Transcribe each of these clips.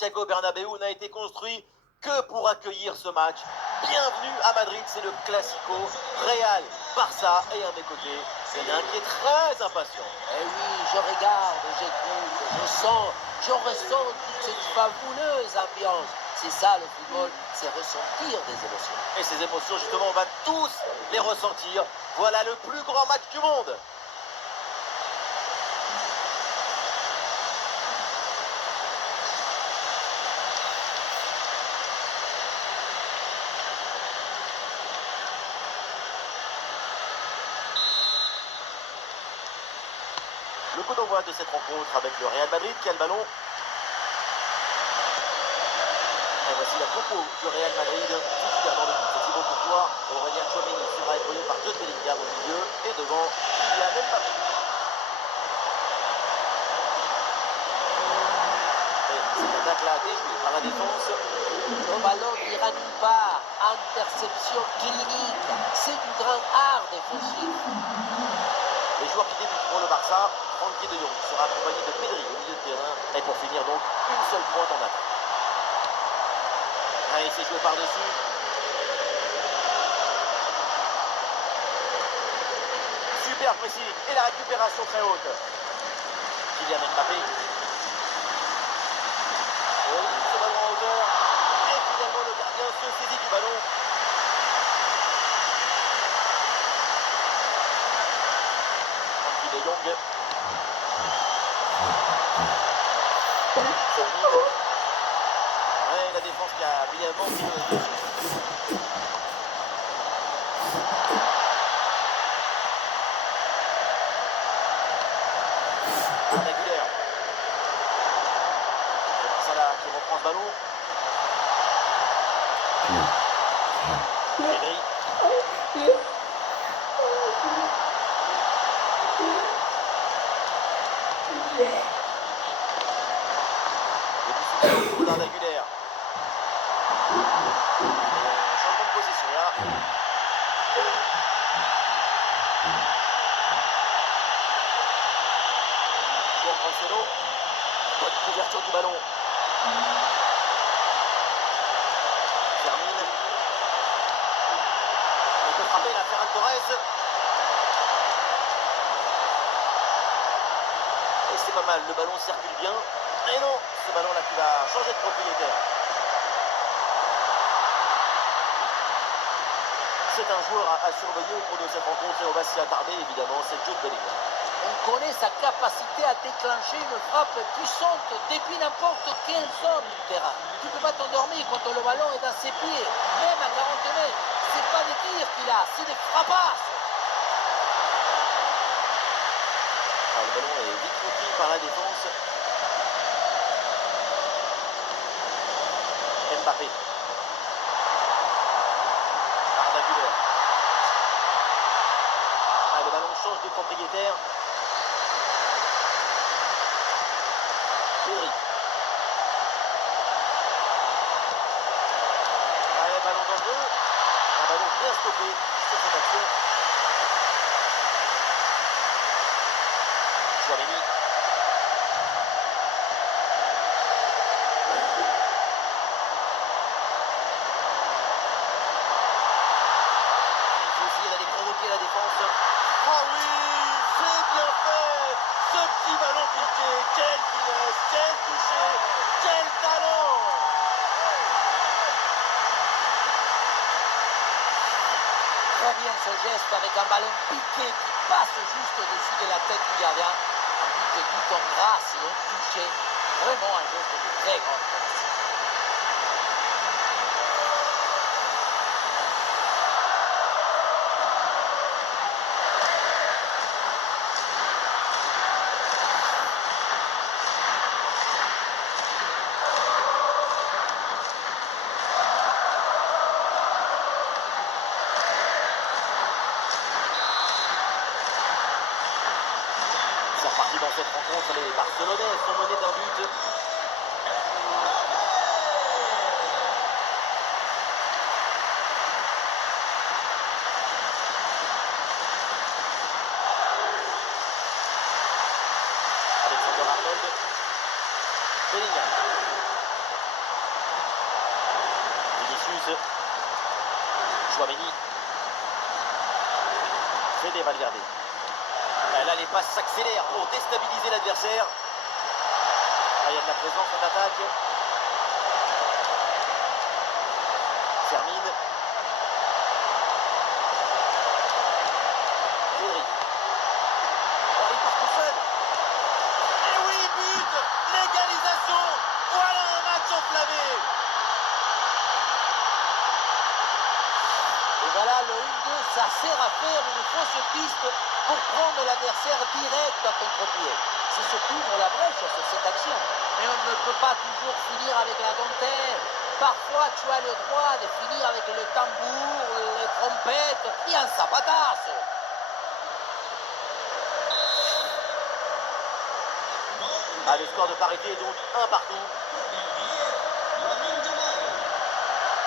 Santiago Bernabéu n'a été construit que pour accueillir ce match. Bienvenue à Madrid, c'est le Classico. Real, Barça, et à mes côtés, il y en a un qui est très impatient. Eh oui, je regarde, j'écoute, je sens, je ressens toute cette fabuleuse ambiance. C'est ça le football, c'est ressentir des émotions. Et ces émotions, justement, on va tous les ressentir. Voilà le plus grand match du monde. Le coup d'envoi de cette rencontre avec le Real Madrid qui a le ballon. Et voici la compo du Real Madrid. Titulaire dans le but, c'est Thibaut Courtois. Aurélien Tchouaméni sera épaulé par Jude Bellingham au milieu. Et devant, Kylian Mbappé. Et cette attaque-là déjouée par la défense. Le ballon n'ira nulle part. Interception clinique. C'est du grand art défensif. Les joueurs qui débutent pour le Barça, Frenkie de Jong sera accompagné de Pedri au milieu de terrain. Et pour finir donc, une seule pointe en attaque. Allez, c'est joué par-dessus. Super pressing et la récupération très haute. Kylian Mbappé. Oh, ce ballon en hauteur. Et finalement, le gardien se saisit du ballon. Frenkie de Jong. Ouais, la défense qui a brièvement pris le dessus. Aguilera. Salah qui reprend ce ballon. Pedri. Aguilera. Changement de position là. Joueur Cancelo. Bonne couverture du ballon. Termine. On peut frapper la Ferran Torres. Et c'est pas mal, le ballon circule bien. Et non, ce ballon là qui va changer de propriétaire. C'est un joueur à surveiller au cours de cette rencontre et on va s'y attarder évidemment, c'est Jude Bellingham. On connaît sa capacité à déclencher une frappe puissante depuis n'importe quelle zone du terrain. Tu ne peux pas t'endormir quand le ballon est dans ses pieds, même à 40 mètres. C'est pas des tirs qu'il a, c'est des frappasses. Alors, le ballon est vite repris par la défense. Mbappé. Aguilera. Ah, le ballon change de propriétaire. Pedri. Allez, ballon dangereux. Un ballon bien stoppé sur cette action. Tchouaméni. La défense. Oh oui, c'est bien fait. Ce petit ballon piqué, quelle finesse, quel toucher, quel talent. Très bien ce geste avec un ballon piqué qui passe juste au-dessus de la tête du gardien. Un but tout en grâce et en touché. Vraiment un geste de très grande classe. C'est reparti dans cette rencontre, les Barcelonais sont menés d'un but. Chouameni. Fede Valverde. Là, les passes s'accélèrent pour déstabiliser l'adversaire. Il y a de la présence en attaque. Termine. Pedri. Oh, il part tout seul. Et oui, but. L'égalisation. Voilà un match enflammé. Et voilà, le 1-2, ça sert à faire une fausse piste pour prendre l'adversaire direct à contre-pied. C'est ce qui ouvre la brèche sur cette action. Mais on ne peut pas toujours finir avec la dentelle. Parfois, tu as le droit de finir avec le tambour, les trompettes et un zapatazo. Le score de parité est donc 1 partout.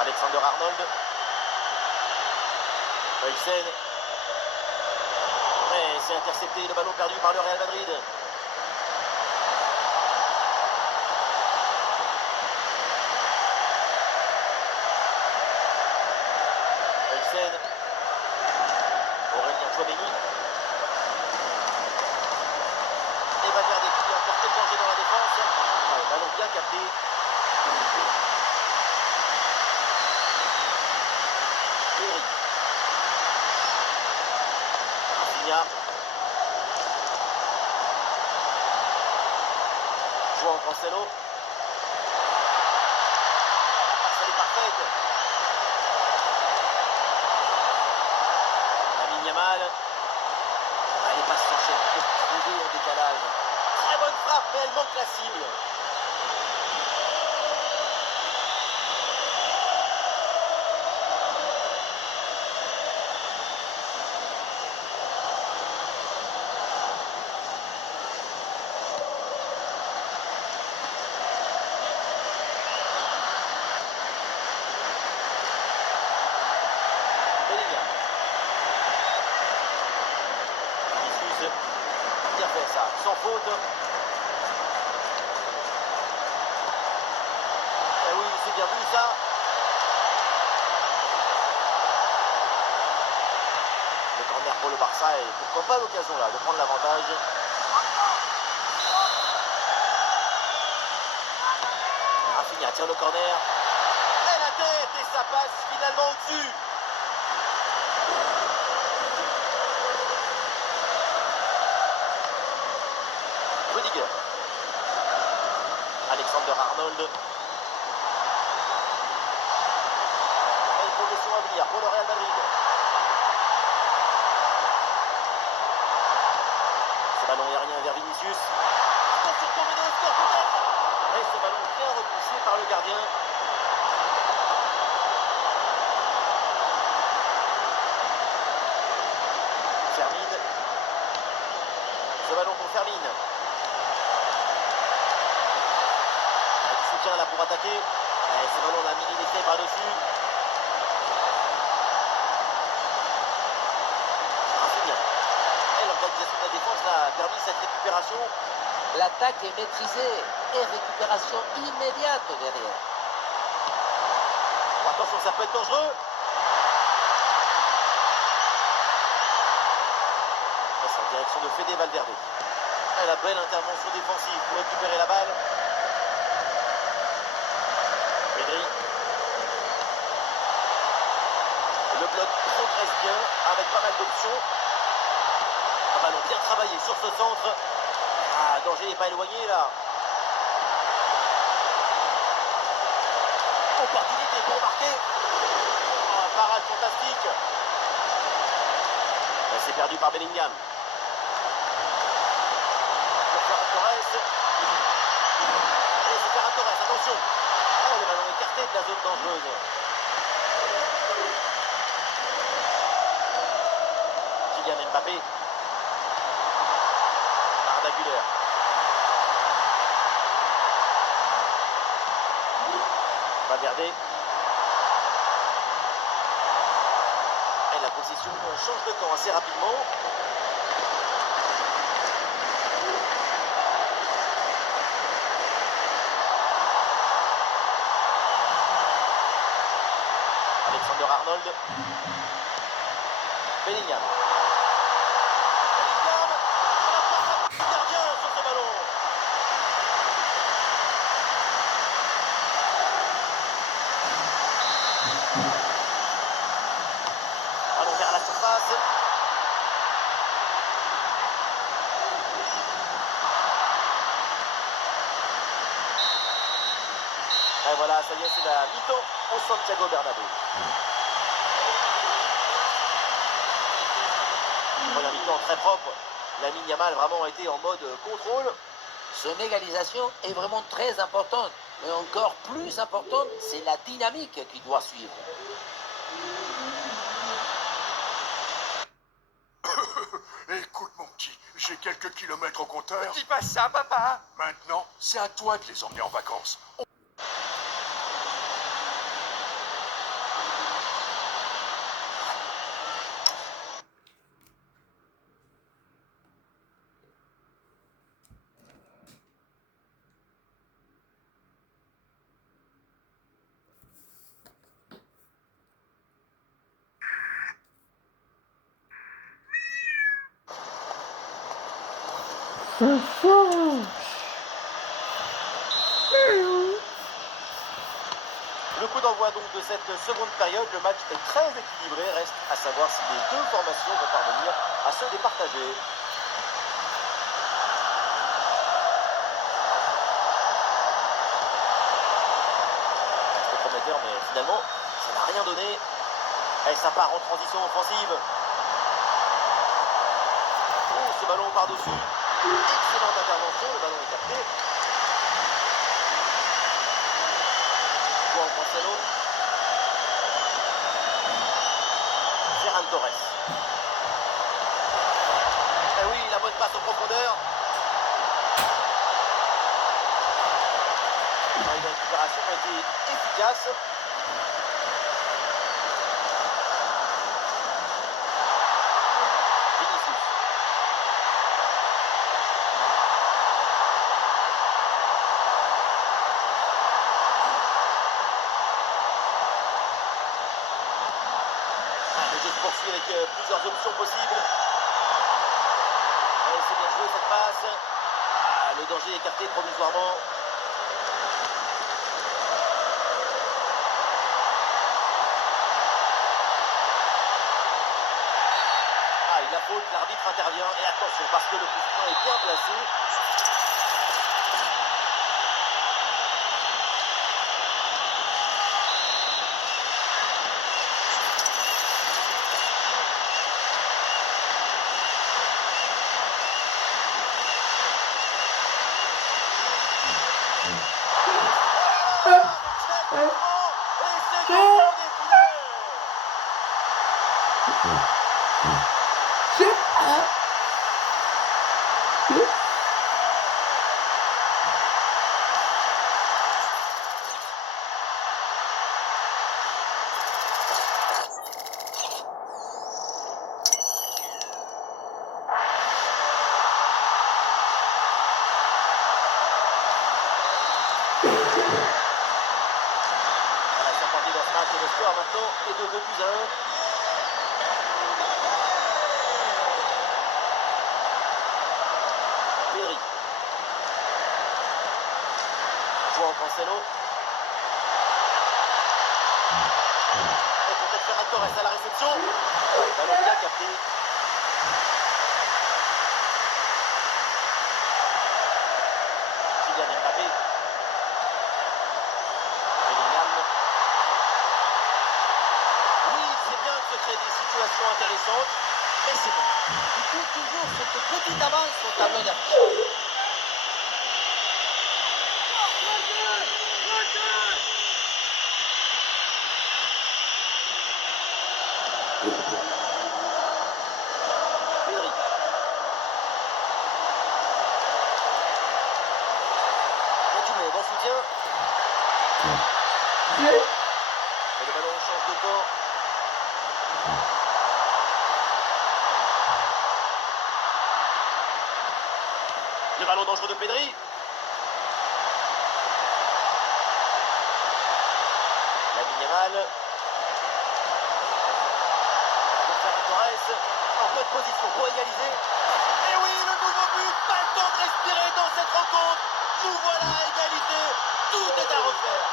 Alexander Arnold. Huysen. Mais c'est intercepté, le ballon perdu par le Real Madrid. Huysen. Aurélien Chouameni. Et Valverde qui a porté le danger dans la défense. Ballon bien capté. Pedri. Rafinha. João Cancelo. La passe elle est parfaite. Lamine Yamal. Les passes s'enchaînent pour trouver un décalage. Très bonne frappe, mais elle manque la cible. Bellingham. Vinicius. Bien fait ça, sans faute. Eh oui, c'est bien vu ça. Le corner pour le Barça et pourquoi pas l'occasion là de prendre l'avantage. Rafinha tire le corner. Et la tête et ça passe finalement au-dessus. Rudiger. Alexander Arnold. Et une progression à venir pour le Real Madrid. Ce ballon aérien vers Vinicius. Attention pour mener au score peut-être. Et ce ballon bien repoussé par le gardien. Fermine. Ce ballon pour Fermine. Du soutien là pour attaquer. Et ce ballon on a mis les fèvres par-dessus. Rafinha. Et l'organisation de la défense là, a permis cette récupération. L'attaque est maîtrisée et récupération immédiate derrière. Oh, attention, ça peut être dangereux. C'est en direction de Fede Valverde. Et la belle intervention défensive pour récupérer la balle. Pedri. Le bloc progresse bien avec pas mal d'options. Un ballon bien travaillé sur ce centre. Ah, danger n'est pas éloigné là. Opportunité pour marquer. Oh, un parade fantastique. C'est perdu par Bellingham. Pour Ferran Torres. Et c'est Ferran Torres, attention. Oh, le ballon écarté de la zone dangereuse. Kylian Mbappé. Arda Güler. Valverde. Et la position change de camp assez rapidement. Alexander Arnold. Bellingham. Bellingham, il n'a pas frappé le gardien sur ce ballon. Ballon vers la surface. Et voilà, ça y est, c'est la mi-temps au Santiago Bernabéu. Première mi-temps très propre. Lamine Yamal vraiment a été en mode contrôle. Son égalisation est vraiment très importante. Mais encore plus importante, c'est la dynamique qui doit suivre. Écoute mon petit, j'ai quelques kilomètres au compteur. Dis pas ça, papa. Maintenant, c'est à toi de les emmener en vacances. Le coup d'envoi donc de cette seconde période, le match est très équilibré, reste à savoir si les deux formations vont parvenir à se départager. C'était prometteur mais finalement ça n'a rien donné. Et ça part en transition offensive. Oh, ce ballon par-dessus. Excellente intervention, le ballon est capté. Juan Cancelo. Ferran Torres. Et oui, la bonne passe en profondeur. La récupération a été efficace. Vinicius. Le jeu se poursuit avec plusieurs options possibles. Et c'est bien joué cette passe. Ah, le danger est écarté provisoirement. Ah, il a faute, l'arbitre intervient. Et attention, parce que le coup franc est bien placé. Et le score maintenant est de 2-1. Pedri. Juan Cancelo. Et peut-être Ferran Torres à la réception. Ballon bien capté. Kylian Mbappé. Bellingham. Oui, c'est bien de se créer des situations intéressantes, mais c'est bon. Il faut toujours cette petite avance au tableau d'affichage. Pedri. Il y a du monde en soutien. Et le ballon change de camp. Le ballon dangereux de Pedri. Lamine Yamal. pour égaliser. Et oui, le nouveau but, pas le temps de respirer dans cette rencontre. Nous voilà à égalité, tout est à refaire.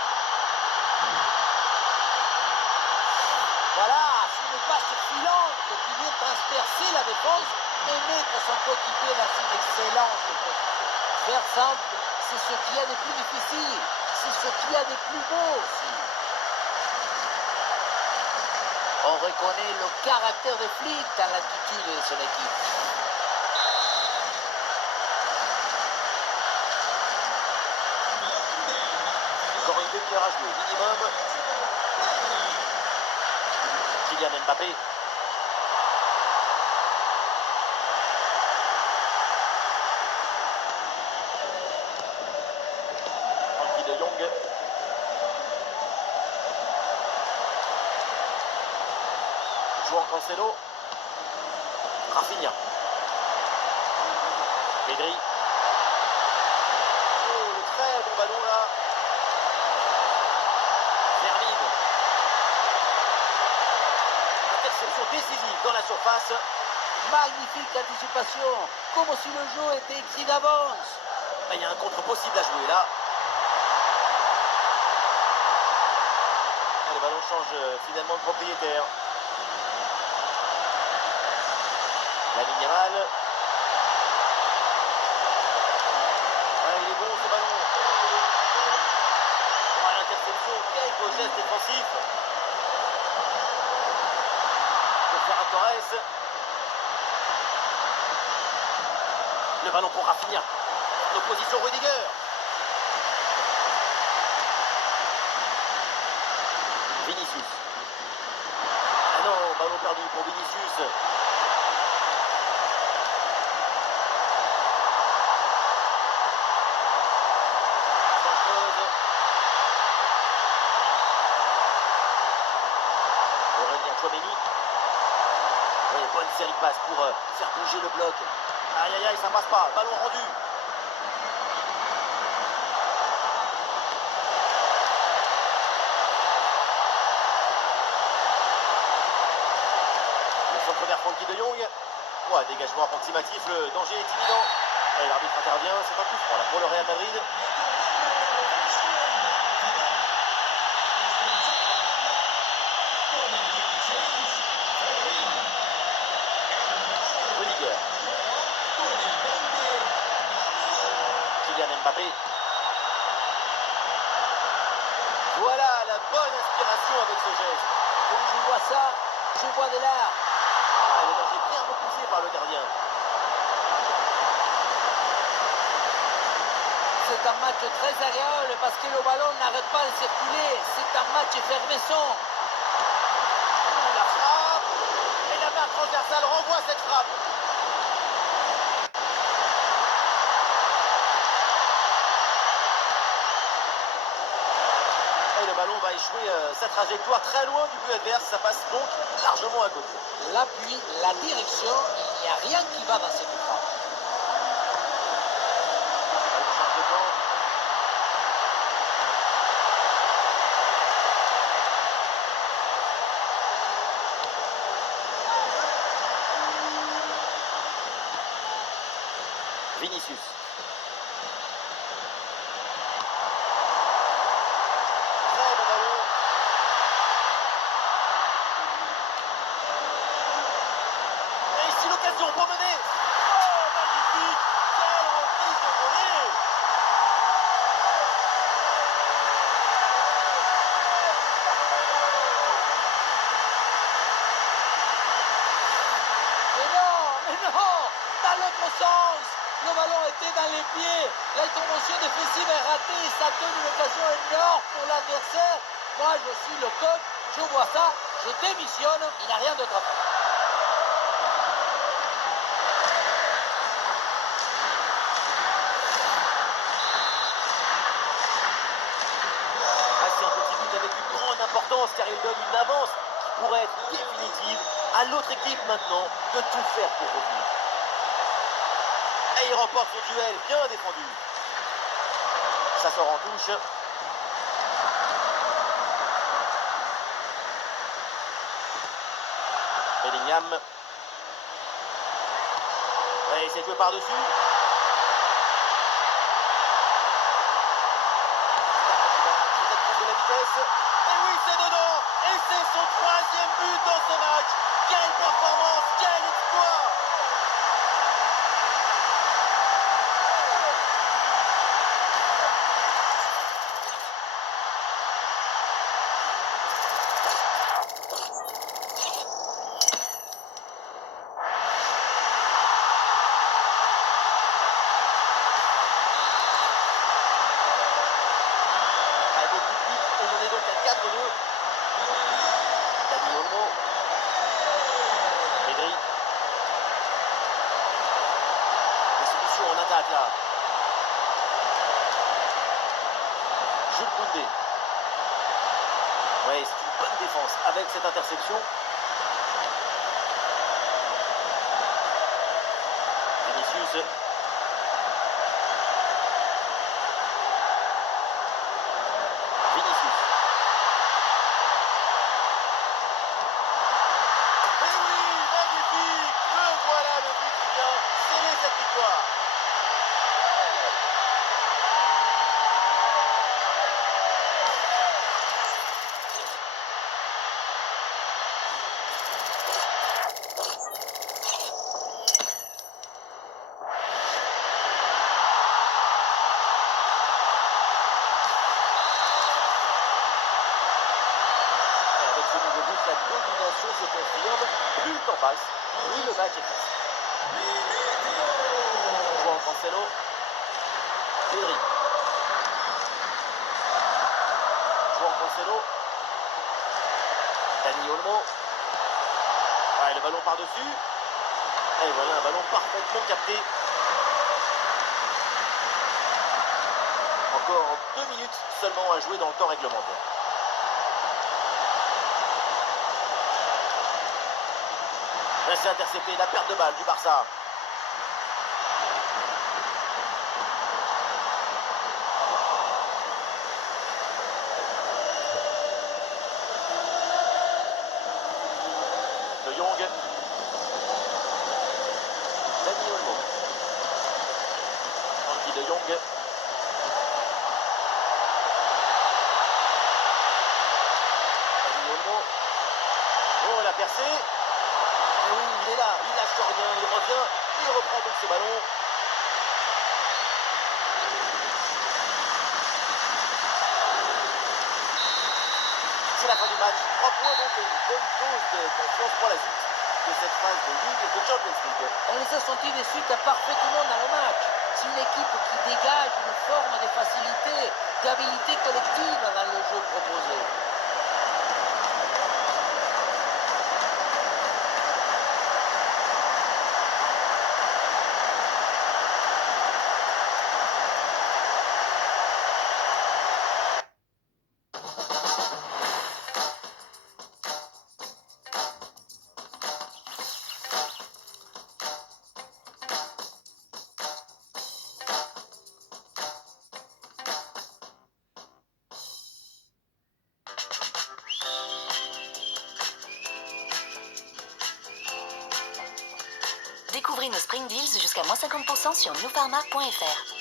Voilà, c'est une passe filante qui vient transpercer la défense et mettre son coéquipier dans une excellente position. Faire simple, c'est ce qu'il y a de plus difficile, c'est ce qu'il y a de plus beau aussi. On reconnaît le caractère de Flick dans l'attitude de son équipe. Encore une demi-heure à jouer, minimum. Kylian Mbappé. Frankie de Jong. João Cancelo. Rafinha. Pedri. Oh, le très bon ballon là. Vermine. Interception décisive dans la surface. Magnifique anticipation, comme si le jeu était écrit d'avance. Il y a un contre possible à jouer là. Le ballon change finalement de propriétaire. Lamine Yamal. Il est bon ce ballon. L'interception, quel beau geste défensif. Pour Ferran Torres. Le ballon pour Rafinha. En opposition Rudiger. Vinicius. Ah non, ballon perdu pour Vinicius. Aurélien Tchouaméni. Oui, bonne série de passes pour faire bouger le bloc. Aïe aïe aïe, ça passe pas. Ballon rendu. Le centre vers Frankie de Jong. Ouais, dégagement approximatif, le danger est imminent. Et l'arbitre intervient, c'est un coup franc là pour le Real Madrid. Rudiger. Kylian Mbappé. Voilà la bonne inspiration avec ce geste. Quand je vois ça, je vois de l'art. Le danger bien repoussé par le gardien. C'est un match très agréable parce que le ballon n'arrête pas de circuler. C'est un match effervescent. La frappe. Et la barre transversale renvoie cette frappe. Et le ballon va échouer sa trajectoire très loin du but adverse. Ça passe donc largement à côté. L'appui, la direction, il n'y a rien qui va dans cette frappe. Change de camp. Vinicius. Très bon ballon. Et ici l'occasion pour mener. Oh, magnifique. Quelle reprise de volée. Mais non, dans l'autre sens. Le ballon était dans les pieds. L'intervention défensive est ratée. Ça donne une occasion énorme pour l'adversaire. Moi, je suis le coach. Je vois ça. Je démissionne. Il n'y a rien d'autre à faire. C'est un petit but avec une grande importance car il donne une avance qui pourrait être définitive. À l'autre équipe maintenant de tout faire pour revenir. Et il remporte son duel, bien défendu. Ça sort en touche. Bellingham. c'est joué par-dessus. Peut-être prendre de la vitesse. Et oui, c'est dedans. Et c'est son 3e but dans ce match. Quelle performance, quel exploit. On en est donc à 4-2. Dani Olmo. Pedri. Des solutions en attaque là. Jules Koundé. Ouais, c'est une bonne défense avec cette interception. Vinicius. Vinicius. Et oui, magnifique. Le voilà, le but qui vient sceller cette victoire. Avec ce nouveau but, la domination se confirme. Plus le temps passe, plus le match est facile. João Cancelo. Pedri. João Cancelo. Dani Olmo. Ouais, le ballon par-dessus. Et voilà, un ballon parfaitement capté. Encore 2 minutes seulement à jouer dans le temps réglementaire. Là, c'est intercepté, la perte de balle du Barça. De Jong. Dani Olmo. Frankie de Jong. Dani Olmo. Oh, la percée. Et oui, il est là, il lâche rien, il revient, il reprend donc ce ballon. C'est la fin du match. 3 points donc et une bonne dose de confiance pour la suite de cette phase de Ligue de Champions League. On les a sentis de suite parfaitement dans le match. C'est une équipe qui dégage une forme de facilité, d'habilité collective dans le jeu proposé. Découvrez nos Spring Deals jusqu'à moins 50% sur newpharma.fr.